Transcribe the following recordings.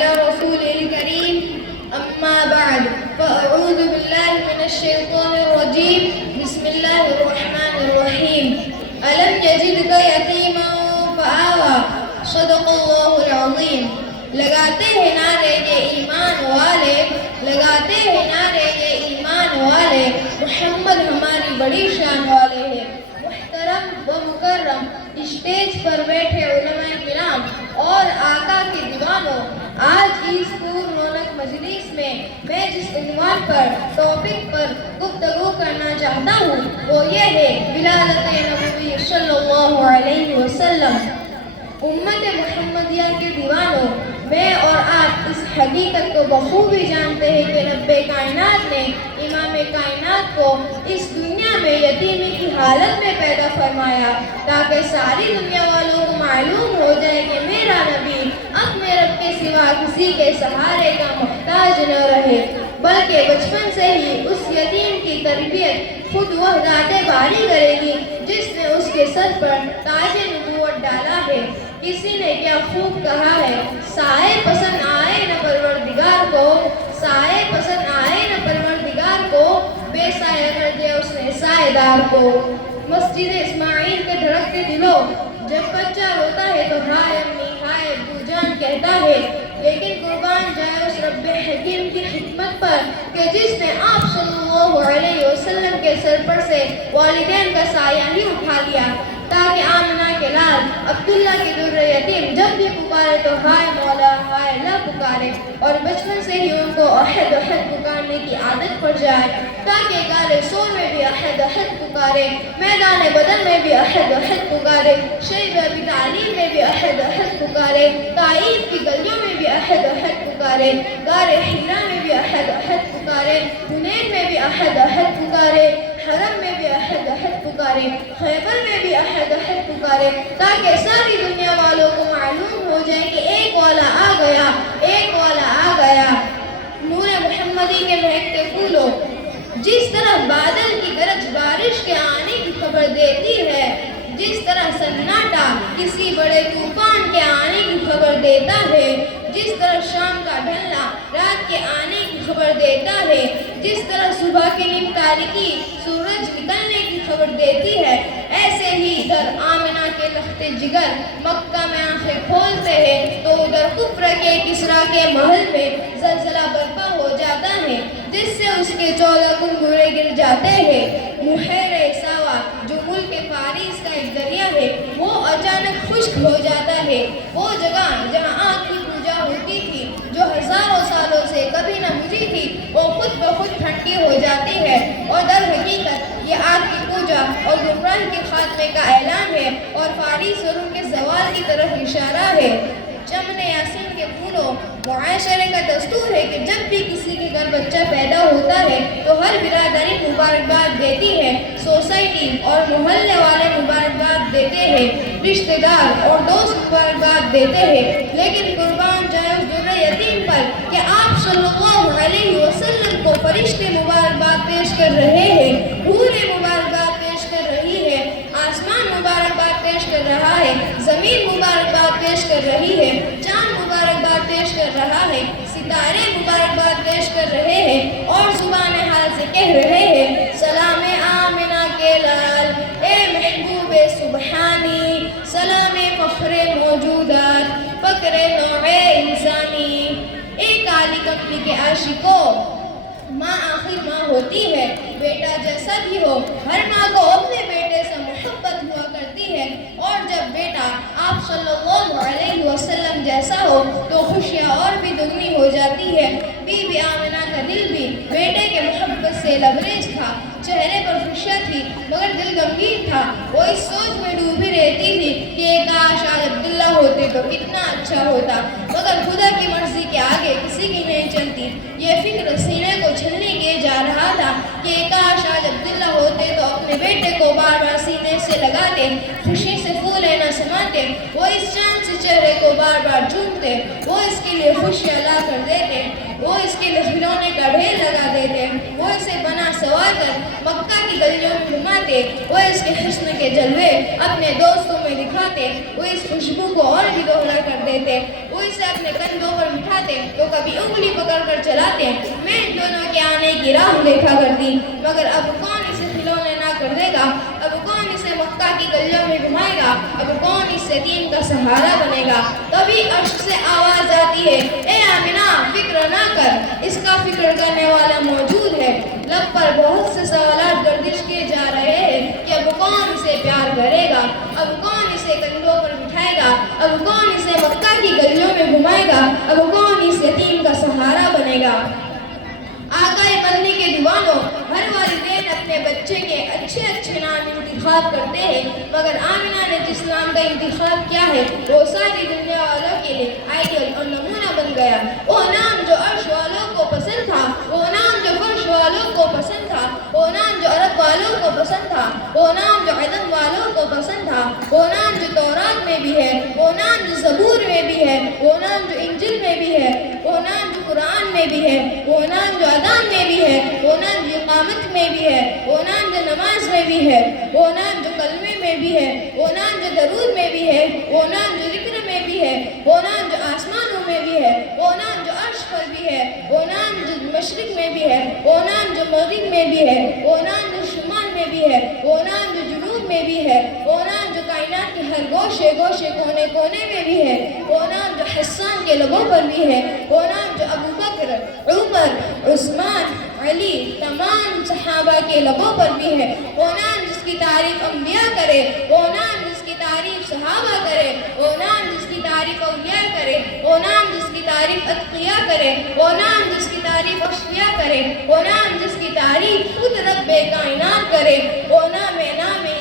رسول الكريم أما بعد فأعوذ بالله من الشيطان الرجيم بسم الله الرحمن الرحيم ألم يجدك يتيما فآوى صدق الله العظيم لگاتے ہیں نعرے یہ ایمان والے لگاتے ہیں نعرے یہ ایمان والے محمد ہماری بڑی شان والے ہیں۔ محترم و مکرم اسٹیج پر بیٹھے علماء کرام اور آقا کے دیوانوں، آج اس پر رونق مجلس میں جس عنوان پر ٹاپک پر گفتگو کرنا چاہتا ہوں وہ یہ ہے ولادت نبوی صلی اللہ علیہ وسلم۔ امت محمدیہ کے دیوانوں، میں اور آپ اس حقیقت کو بخوبی جانتے ہیں کہ رب کائنات نے امام کائنات کو اس دنیا میں یتیمی کی حالت میں پیدا فرمایا تاکہ ساری دنیا والوں کو معلوم ہو جائے کہ میرا نبی اپنے رب کے سوا کسی کے سہارے کا محتاج نہ رہے، بلکہ بچپن سے ہی اس یتیم کی تربیت خود وہ ذات باری کرے گی جس نے اس کے سر پر تاج نبوت ڈالا ہے۔ کسی نے کیا خوب کہا ہے، سائے پسند آئے نہ پروردگار کو، سائے پسند آئے نہ پروردگار کو، بے سایہ کر دیا اس نے سائے دار کو۔ مسجد اسماعیل کے دھڑکتے دلوں، جب بچہ روتا ہے تو ہائے امی ہائے ابو جان کہتا ہے، لیکن قربان جائے اس رب حکیم کی حکمت پر کہ جس نے آپ صلی اللہ علیہ وسلم کے سر پر سے والدین کا سایہ ہی اٹھا لیا تاکہ آمنہ کے لال عبداللہ کی در یتیم جب بھی پکارے تو ہائے مولا ہائے اللہ پکارے، اور بچپن سے ہی ان کو احد احد پکارنے کی عادت پڑ جائے تاکہ کالے سور میں بھی احد احد پکارے، میدان بدن میں بھی احد احد پکارے، شیب ابی تعلیم میں بھی احد احد پکارے، طائف کی گلیوں میں بھی احد احد پکارے، غار حرا میں بھی احد احد پکارے، حنین میں بھی احد احد پکارے، حرم میں بھی احد احد پکارے، خیبر میں بھی احد احد پکارے، تاکہ ساری دنیا والوں کو معلوم ہو جائے کہ ایک والا آ گیا، ایک والا آ گیا۔ نور محمدی کے مہکتے پھولوں، جس طرح بادل کی گرج بارش کے آنے کی خبر دیتی ہے، جس طرح سناٹا کسی بڑے طوفان کے آنے کی خبر دیتا ہے، جس طرح شام کا ڈھلنا رات کے آنے کی خبر دیتا ہے، جس طرح صبح کی نیم تاریکی سورج نکلنے کی خبر دیتی ہے، ایسے ہی ادھر آمنہ کے لختے جگر مکہ میں آنکھیں کھولتے ہیں تو ادھر کفر کے کسریٰ کے محل میں زلزلہ برپا ہو جاتا ہے جس سے اس کے 14 کنگورے گر جاتے ہیں۔ بحیرہ ساوا جو ملک فارس کا ایک دریا ہے وہ اچانک خشک ہو جاتا ہے، وہ جگہ جہاں آگ کی پوجا ہوتی تھی جو ہزاروں سالوں سے کبھی نہ بجھی تھی وہ خود بخود ٹھنڈی ہو جاتی ہے، اور در حقیقت یہ آگ کی پوجا اور گمراہ کے خاتمے کا اعلان ہے اور فارس اور ان کے زوال کی طرف اشارہ ہے۔ چمن یاسین کے پھولوں، معاشرے کا دستور ہے کہ جب بھی کسی کے گھر بچہ پیدا ہوتا ہے تو ہر برادری مبارکباد دیتی ہے، سوسائٹی اور محلے والے مبارکباد دیتے ہیں، رشتہ دار اور دوست مبارکباد دیتے ہیں، لیکن قربان جائے اس در یتیم پر کہ آپ صلی اللہ علیہ وسلم کو فرشتے مبارکباد پیش کر رہے ہیں، حوریں مبارکباد پیش کر رہی ہے، آسمان مبارکباد پیش کر رہا ہے، زمین مبارکباد پیش کر رہی ہے، چاند مبارکباد پیش کر رہا ہے، ستارے مبارکباد پیش کر رہے ہیں، اور زبان حال سے کہہ رہے ہیں سلام آمنہ کے لال اے محبوب سبحانی، سلام فخر موجودات فکر نوع انسانی۔ ایک کالی کپڑی کے عاشقوں، ماں آخر ماں ہوتی ہے، بیٹا جیسا بھی ہو، ہر ماں کو اپنے بیٹے سے محبت ہوا کرتی ہے، اور جب بیٹا آپ صلی اللہ علیہ وسلم جیسا ہو تو خوشیاں اور بھی دگنی ہو جاتی ہے۔ بی بی آمنہ کا دل بھی بیٹے کے محبت سے لبریز تھا، چہرے پر خوشیاں تھی مگر دل غمگین تھا، وہ اس سوچ میں ڈوبی رہتی تھی کہ کاش آج عبداللہ ہوتے تو کتنا اچھا ہوتا، مگر خدا کی مرضی کے آگے کسی کی نہیں چلتی۔ یہ فکر سینے کو چھلنی کیے جا رہا تھا کہ کاش آج عبداللہ ہوتے تو اپنے بیٹے کو بار بار سینے سے لگاتے، خوشی سے پھولے نہ سماتے، وہ اس چاند سے چہرے کو بار بار چومتے، وہ اس کے لیے خوشیاں لا کر دیتے، وہ اس کے لیے کھلونے کا ڈھیر لگا دیتے، وہ اسے بنا سوا کر مکہ کی گلیوں میں گھماتے، وہ اس کے حسن کے جلوے اپنے دوستوں میں دکھاتے، وہ اس خوشبو کو اور بھی دوہرا کر دیتے، وہ اسے اپنے اسے کندھوں پر بٹھاتے تو کبھی انگلی پکڑ کر چلاتے. میں ان دونوں کے آنے کی راہ دیکھا کرتی، مگر اب کون اسے کھلونے نہ کر دے گا؟ اب کون اسے مکہ کی گلیوں میں گھمائے گا؟ اب کون اس یتیم کا سہارا بنے گا؟ تبھی عرش سے آواز آتی ہے، اے آمنہ فکر نہ کر، اس کا فکر کرنے والا موجود ہے. لب پر بہت سے سوالات گردش کیے جا رہے ہیں کہ اب کون اسے پیار کرے گا؟ اب کون اسے کندھوں پر بٹھائے گا؟ اب کون اسے مکہ کی گلیوں میں گھمائے گا؟ اب کون اس یتیم کا سہارا بنے گا؟ آقائے بننے کے دیوانوں، ہر والدین اپنے بچے کے اچھے اچھے نام انتخاب کرتے ہیں، مگر آمنہ نے جس نام کا انتخاب کیا ہے وہ ساری دنیا والوں کے لیے آئیڈیل اور نمونہ بن گیا. وہ نام جو عرش والوں کو پسند تھا، وہ نام جو فرش والوں کو پسند تھا، وہ نام جو عرب والوں کو پسند تھا، وہ نام جو عدم والوں کو پسند تھا، وہ نام جو تورات میں بھی ہے، وہ نام جو زبور میں بھی ہے، وہ نام جو انجیل میں بھی ہے، وہ نام جو قرآن میں بھی ہے، وہ نام جو اذان میں بھی ہے، وہ نام جو اقامت میں بھی ہے، وہ نام جو نماز میں بھی ہے، وہ نام جو کلمے میں بھی ہے، وہ نام جو درود میں بھی ہے، وہ نام جو ذکر میں بھی ہے، وہ نام جو آسمانوں میں بھی ہے، وہ نام جو عرش پر بھی ہے، وہ نام جو مشرق میں بھی ہے، وہ نام جو مغرب میں بھی ہے، وہ نام جو شمال میں بھی ہے، وہ نام جو جنوب میں بھی ہے، وہ نام جو کائنات کے ہر گوشے گوشے کونے کونے میں بھی ہے، وہ نام جو حسان کے لبوں پر بھی ہے، وہ نام جو ابو بکر، عمر، عثمان، علی تمام صحابہ کے لبوں پر بھی ہے، وہ نام جس کی تعریف انبیاء کرے، وہ نام جس کی تعریف صحابہ کرے، وہ نام جس کی تعریف اولیاء کرے، وہ نام جس کی تعریف اتقیاء کرے، وہ نام جس کی تعریف اشفیاء کرے، وہ نام جس کی تعریف خود رب کائنات کرے، وہ نام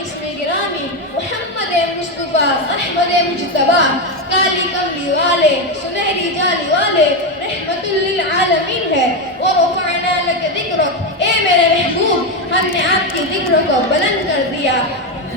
اسم گرامی محمد مصطفیٰ احمد مجتبی، کالی کملی والے سنہری جالی والے رحمت للعالمین ہے. وَرَفَعْنَا لَكَ ذِكْرَكَ، اے میرے محبوب ہم نے آپ کی ذکر کو بلند کر دیا.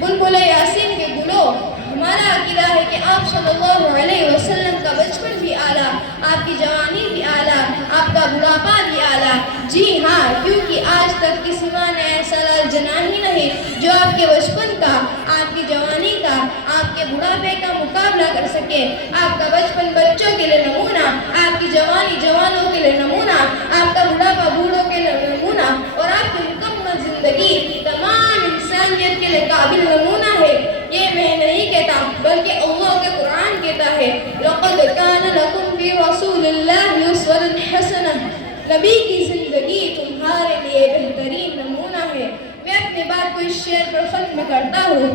بلبل یاسین کے گلو، ہمارا عقیدہ ہے کہ آپ صلی اللہ علیہ وسلم کا بچپن بھی اعلیٰ، آپ کی جوانی بھی اعلیٰ، آپ کا بڑھاپا بھی اعلیٰ. جی ہاں، کیونکہ آج تک کسی ماں نے ایسا لال جنا ہی نہیں جو آپ کے بچپن کا، آپ کی جوانی کا، آپ کے بڑھاپے کا مقابلہ کر سکے. آپ کا بچپن بچوں کے لیے نمونہ، آپ کی جوانی جوانوں کے لیے نمونہ، آپ کا بڑھاپا بوڑھوں کے لیے نمونہ، اور آپ کی مکمل زندگی تمام انسانیت کے لیے قابل نمونہ ہے. یہ میں نہیں کہتا بلکہ اللہ کے قرآن کہتا ہے، لَقَدْ كَانَ لَكُمْ فِي رَسُولِ اللَّهِ أُسْوَةٌ حَسَنَةٌ، نبی کی زندگی تمہارے لیے بہترین نمونہ ہے. میں اپنی بات کو اس شعر پر ختم کرتا ہوں.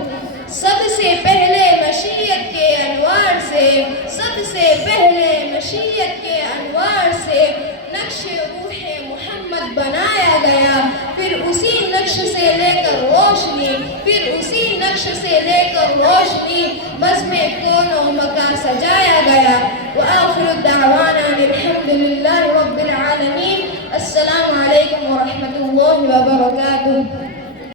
سب سے پہلے مشیت کے انوار سے، سب سے پہلے مشیت کے انوار سے نقش روح محمد بنایا گیا، پھر اسی نقش سے لے کر روشنی، پھر اسی نقش سے لے کر روشنی بس میں کون و مکان سجایا گیا. وآخر دعوانا الحمد للہ رب العالمین. السلام علیکم ورحمۃ اللہ وبرکاتہ.